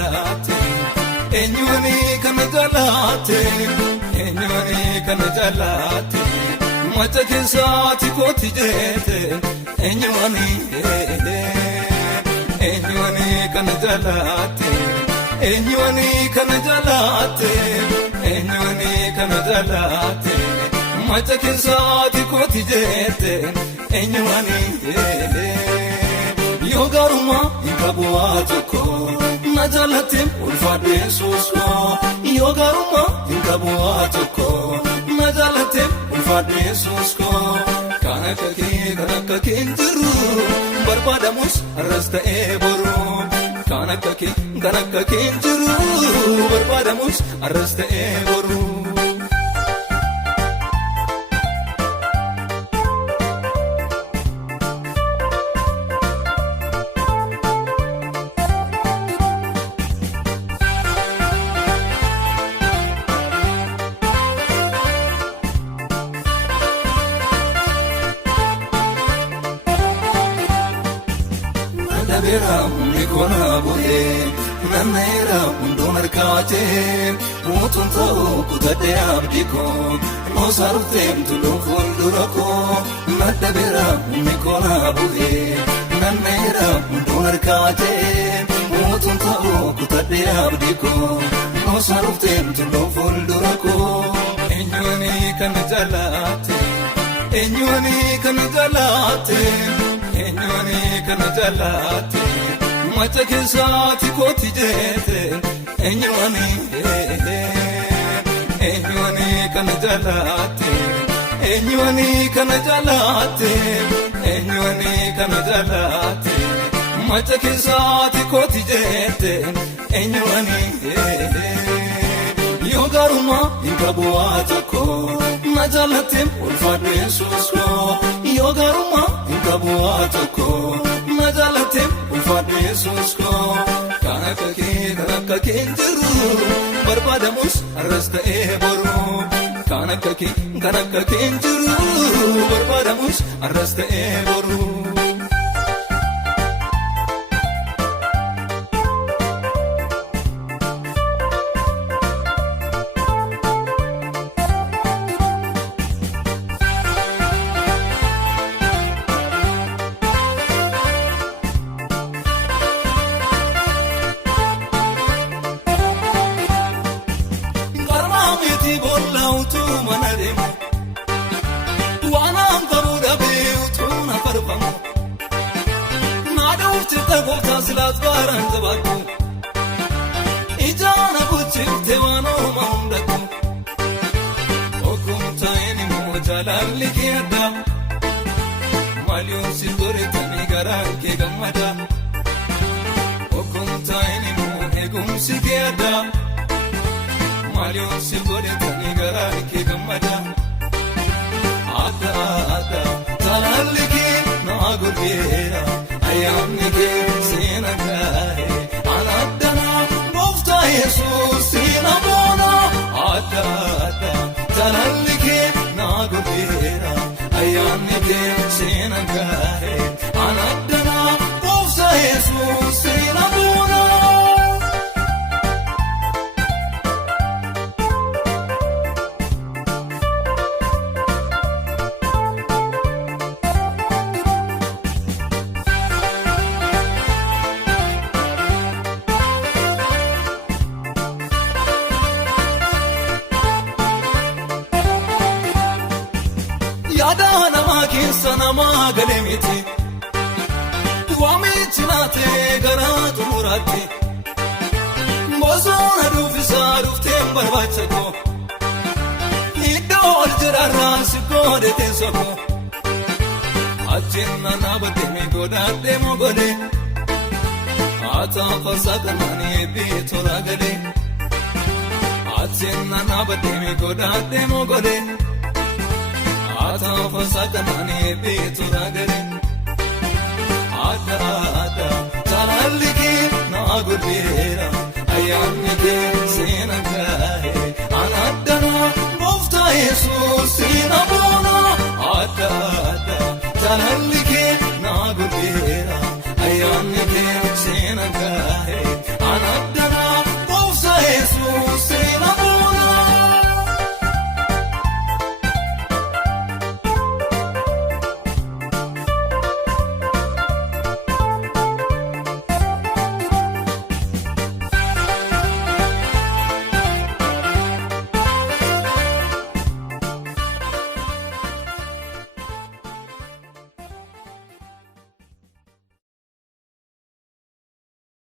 jaalate eenyuuni kana jaalate eenyuuni kana jaalate macha keessaati kooti jeete eenyuuni kana jaalate eenyuuni kana jaalate eenyuuni kana jaalate macha keessaati kooti jeete eenyuuni yoo garuma hinqabu waa tokko na jaalate ulfaadhe suusko yoo garuma hinqabu waa tokko na jaalate ulfaadhe suusko kan akka kee hin jiru barbaadamus arras ta'ee boru kan akka kee hin jiru barbaadamus arras ta'ee boru. Nikona bohe, nanera undon arkate, mutun tau kutade abdiko, nosartem tulun fundurako, nadabera nikona bohe, nanera undon arkate, mutun tau kutade abdiko, nosartem tulun fundurako. Eenyuuni kana jaalate, eenyuuni kana jaalate. eenyuuni kana jaalate macha keessaati kooti jeete eenyuuni kana jaalate eenyuuni kana jaalate eenyuuni kana jaalate macha keessaati kooti jeete eenyuuni yoo garuma hinqabu waa tokko na jaalate ulfaadhe suusko yoo garuma hinqabu waa tokko na jaalate ulfaadhe suusko kan akka kee hin jiru barbaadamus arras ta'ee boru kan akka kee hin jiru barbaadamus arras ta'ee boru. Ijana buchifte wanoma hundaku okumtaeni mojalalli keeda malyoon si goretani garaan kee gammada okumtaeni moheegumsi keeda malyoon si goretani garaan kee gammada adda jalalli kee naa godheera ayyaanni kee seena gaare Jesus sinamona adda jalalli kee naa godheera ayyaanni kee seena gaare anaddana goofta Yesuus sinamona. Namaa galee miti waamichi naatee garaa xumuraatti bosona dhuunfisaa dhufteen barbaacha koo iddoo ol jedharraa si goode teessa koo achiin naannaa baddee godhaadhee mogolee haata farsaa kanaan eebbee tola galee achiin naannaa baddee godhaadhee mogolee. Ata fasa kanani beetura